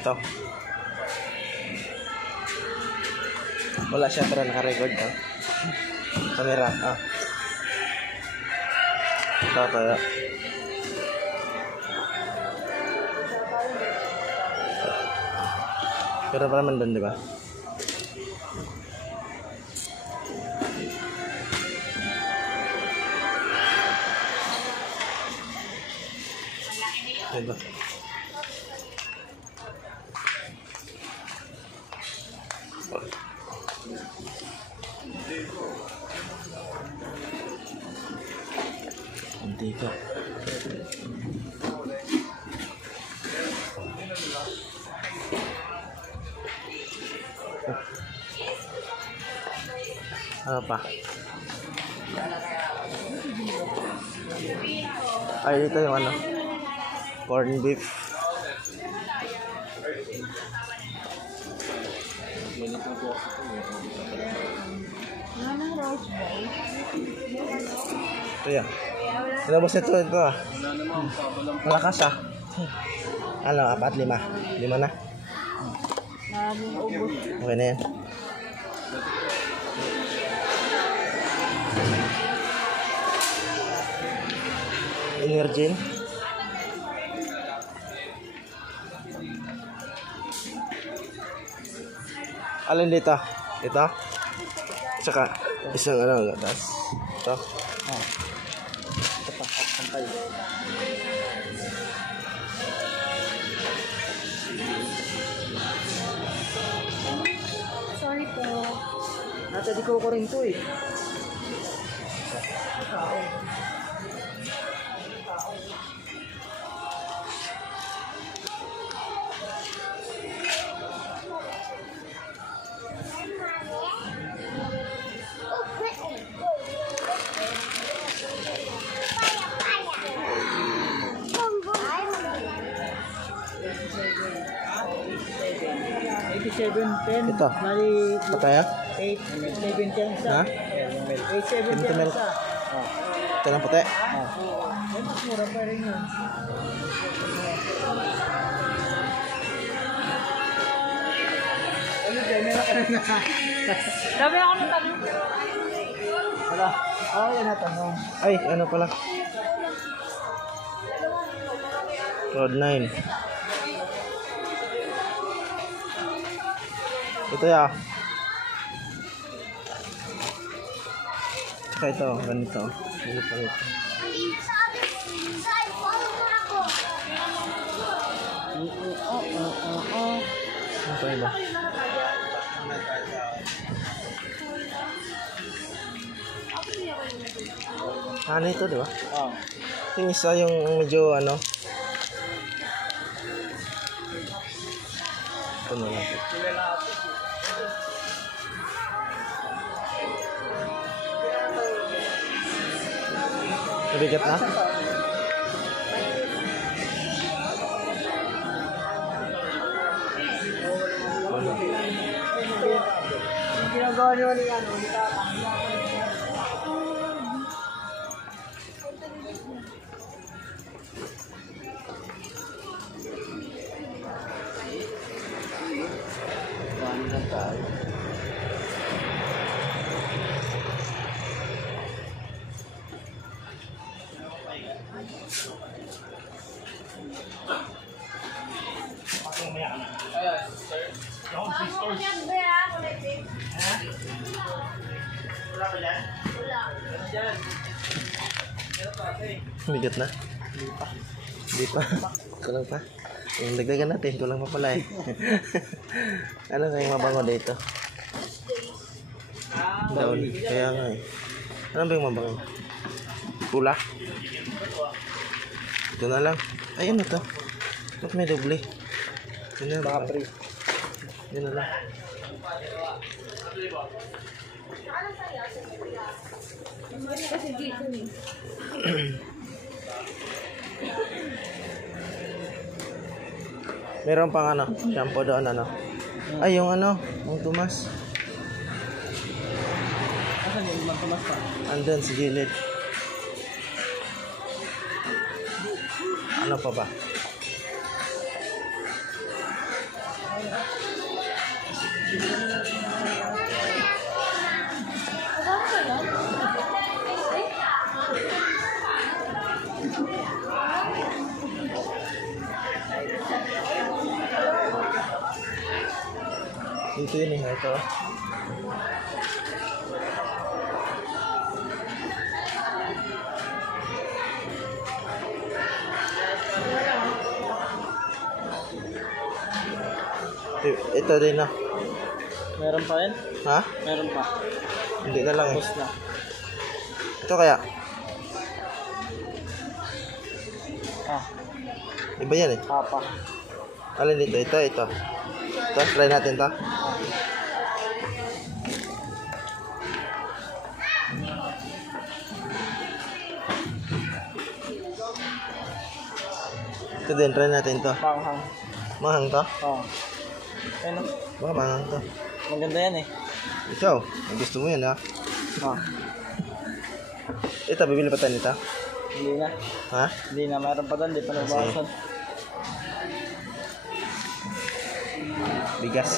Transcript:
Ito. Wala siya pero naka-record to. Camera. Ito tayo. Pero pa naman doon, di ba? Diba? Hindi ka. Ano pa? Ay, dito yung ano? Corned beef. Ito yan. Sinabos nito ito ah. Malakas ah. Ano, 4, 5? 5 na? Okay na yan. Virgin. Alin dito? Ito? Saka isang ano, gatas. Ito. Ito pa, sampay. Sorry po. Nasa di ko rin to eh. Ito. Pataya? 8-7 Ha? 8-7 milk. Ito lang puti. Mas mura pa rin yun. Ano dyan? Meron ka rin na. Dami ako ng tanong. Wala. Yan natanong. Ay, ano pala? Road 9. Ito ya. Saka ito, ganito. Ganito pa ito. Ano pa iba? Ano ito, di ba? Yung isa yung medyo ano. Ito na lang. Mabigat na? Yung ginagawa niyo ni ano, ni Tata. Bigat na? Hindi pa. Kulang pa. Yung dagdagan natin, kulang pa pala eh. Ano kayong mabango dito? Daon. Kaya nga eh. Ano ba yung mabango? Pula? Ito na lang. Ayun na to. Ba't may doble? Ito na lang. Yun na lang. Meron pang ano, shampoo doon ano. Ay, yung ano, yung tumas. Asan yung magtumas pa? Andun sa gilid. Ano pa ba? Dito yun eh, ito. Ito din na. Meron pa yan? Ha? Meron pa. Hindi na lang eh. Tapos na. Ito kaya? Ah, Iba yan eh. papa. Alin dito? Ito, ito. Ito, try natin to. Ito din, try natin to. Panghang. Mahang to? Oo. Ayun, Baka mahang to. maganda yan eh. Ikaw, gusto mo yan ha? Ah, Ito, bibili pa tayo nito. hindi na. Ha? Hindi na. Meron pa doon. Hindi pa nabawasan. Bigas.